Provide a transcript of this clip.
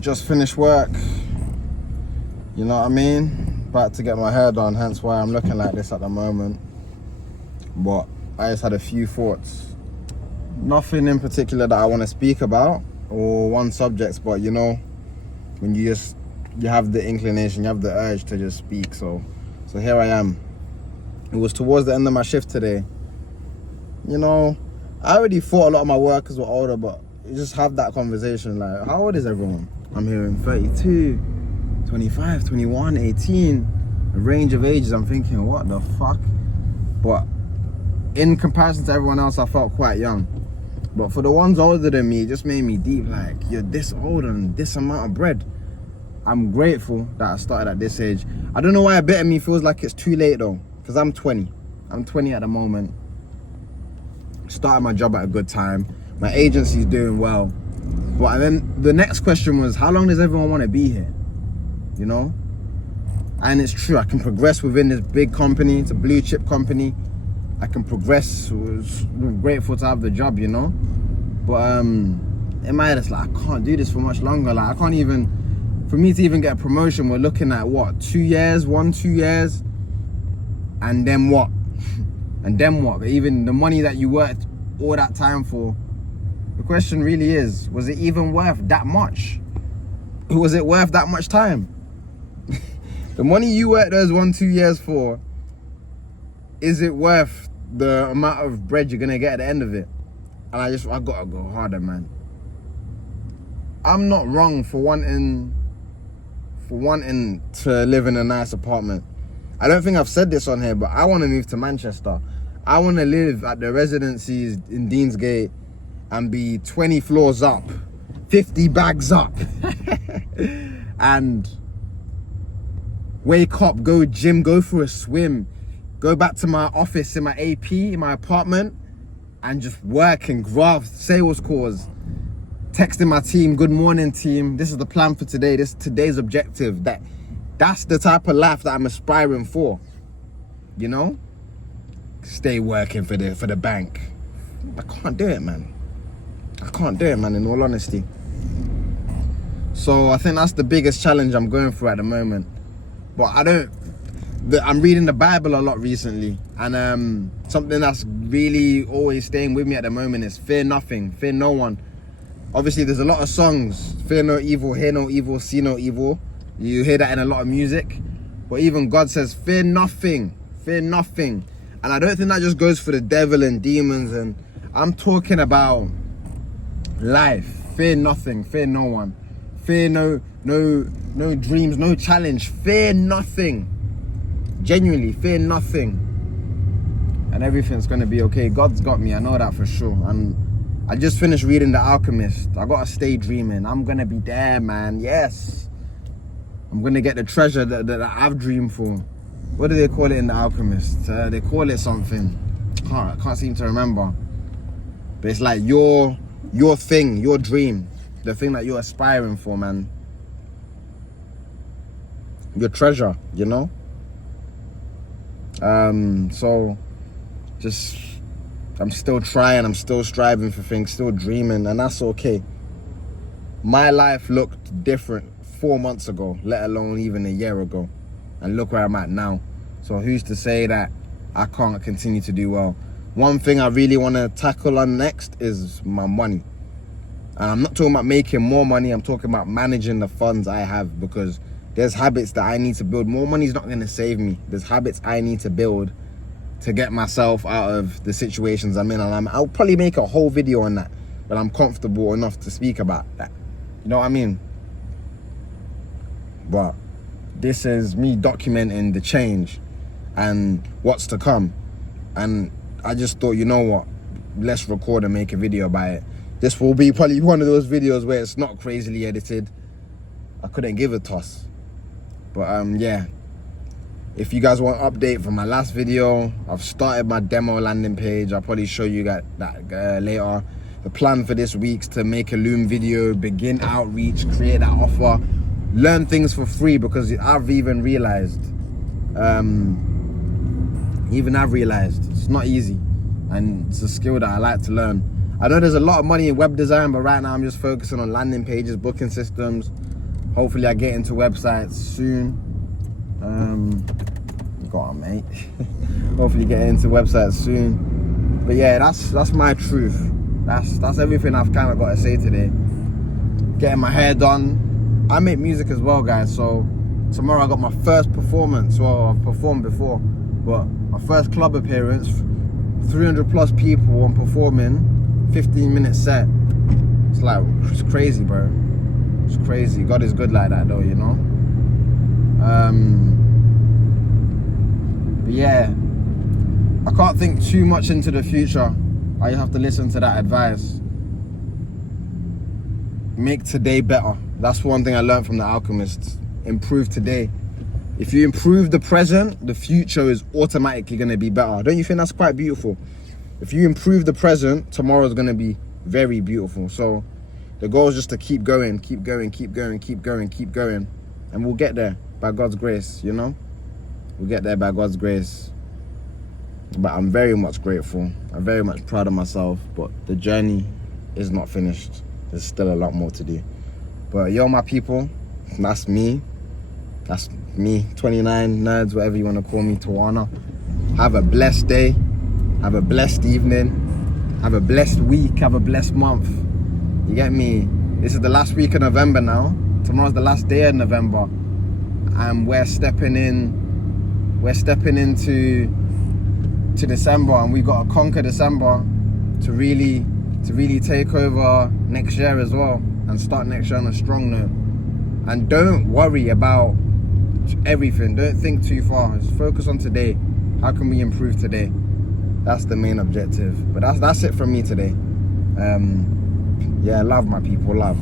Just finished work. You know what I mean? About to get my hair done, hence why I'm looking like this at the moment. But I just had a few thoughts. Nothing in particular that I want to speak about or one subject, but you know, when you have the inclination, you have the urge to just speak. So here I am. It was towards the end of my shift today. You know, I already thought a lot of my workers were older, but you just have that conversation like, how old is everyone? I'm hearing 32, 25, 21, 18, a range of ages. I'm thinking, what the fuck? But in comparison to everyone else, I felt quite young. But for the ones older than me, it just made me deep, like, you're this old and this amount of bread. I'm grateful that I started at this age. I don't know why a bit of me feels like it's too late though, because I'm 20. I'm 20 at the moment. Started my job at a good time. My agency's doing well. But then the next question was, how long does everyone want to be here? You know? And it's true, I can progress within this big company. It's a blue chip company. I can progress. I'm grateful to have the job, you know? But in my head, it's like, I can't do this for much longer. Like, I can't even, for me to even get a promotion, we're looking at what, 2 years, 2 years? And then what? And then what? But even the money that you worked all that time for, the question really is, was it even worth that much? Was it worth that much time? The money you worked those 2 years for, is it worth the amount of bread you're gonna get at the end of it? And I gotta go harder, man. I'm not wrong for wanting to live in a nice apartment. I don't think I've said this on here, but I want to move to Manchester. I want to live at the residencies in Deansgate and be 20 floors up, 50 bags up, and wake up, go gym, go for a swim, go back to my office in my AP, in my apartment, and just work and graft sales calls, texting my team, good morning team, this is the plan for today, this is today's objective. That's the type of life that I'm aspiring for, you know? Stay working for the bank. I can't do it, man. I can't do it, man, in all honesty. So I think that's the biggest challenge I'm going through at the moment. But I'm reading the Bible a lot recently, and something that's really always staying with me at the moment is fear nothing, fear no one. Obviously, there's a lot of songs, fear no evil, hear no evil, see no evil. You hear that in a lot of music. But even God says, fear nothing, fear nothing. And I don't think that just goes for the devil and demons. And I'm talking about life. Fear nothing, fear no one. Fear no dreams, no challenge. Fear nothing. Genuinely, fear nothing. And everything's gonna be okay. God's got me, I know that for sure. And I just finished reading The Alchemist. I gotta stay dreaming. I'm gonna be there, man, yes. I'm gonna get the treasure that I've dreamed for. What do they call it in The Alchemist? They call it something. I can't seem to remember. But it's like your thing, your dream, the thing that you're aspiring for, man. Your treasure, you know? So just, I'm still trying, I'm still striving for things, still dreaming, and that's okay. My life looked different 4 months ago, let alone even a year ago. And look where I'm at now. So who's to say that I can't continue to do well? One thing I really want to tackle on next is my money. And I'm not talking about making more money, I'm talking about managing the funds I have, because there's habits that I need to build. More money is not going to save me. There's habits I need to build to get myself out of the situations I'm in. And I'll probably make a whole video on that, but I'm comfortable enough to speak about that. You know what I mean? But this is me documenting the change and what's to come. And I just thought, you know what, let's record and make a video about it. This will be probably one of those videos where it's not crazily edited. I couldn't give a toss. But yeah, if you guys want an update from my last video, I've started my demo landing page. I'll probably show you that later. The plan for this week's to make a Loom video, begin outreach, create that offer, learn things for free, because I've even realized it's not easy, and it's a skill that I like to learn. I know there's a lot of money in web design, but right now I'm just focusing on landing pages, booking systems. Hopefully I get into websites soon. Go on, mate. Hopefully get into websites soon. But yeah, that's my truth. That's everything I've kind of got to say today. Getting my hair done. I make music as well, guys, so tomorrow I got my first performance. Well, I've performed before, but my first club appearance, 300 plus people, I'm performing, 15-minute set. It's crazy, bro. It's crazy. God is good like that though, you know. But yeah, I can't think too much into the future. I have to listen to that advice. Make today better. That's one thing I learned from The Alchemist. Improve today. If you improve the present, the future is automatically going to be better. Don't you think that's quite beautiful? If you improve the present, tomorrow is going to be very beautiful. So the goal is just to keep going, keep going, keep going, keep going, keep going. And we'll get there by God's grace, you know? We'll get there by God's grace. But I'm very much grateful. I'm very much proud of myself. But the journey is not finished. There's still a lot more to do. But yo, my people, that's me. That's me, 29 nerds, whatever you want to call me, Tawana. Have a blessed day. Have a blessed evening. Have a blessed week. Have a blessed month. You get me? This is the last week of November now. Tomorrow's the last day of November. And we're stepping into December, and we got to conquer December to really take over next year as well, and start next year on a strong note. And don't worry about everything. Don't think too far. Just focus on today. How can we improve today? That's the main objective. But that's it from me today. Yeah, love, my people, love.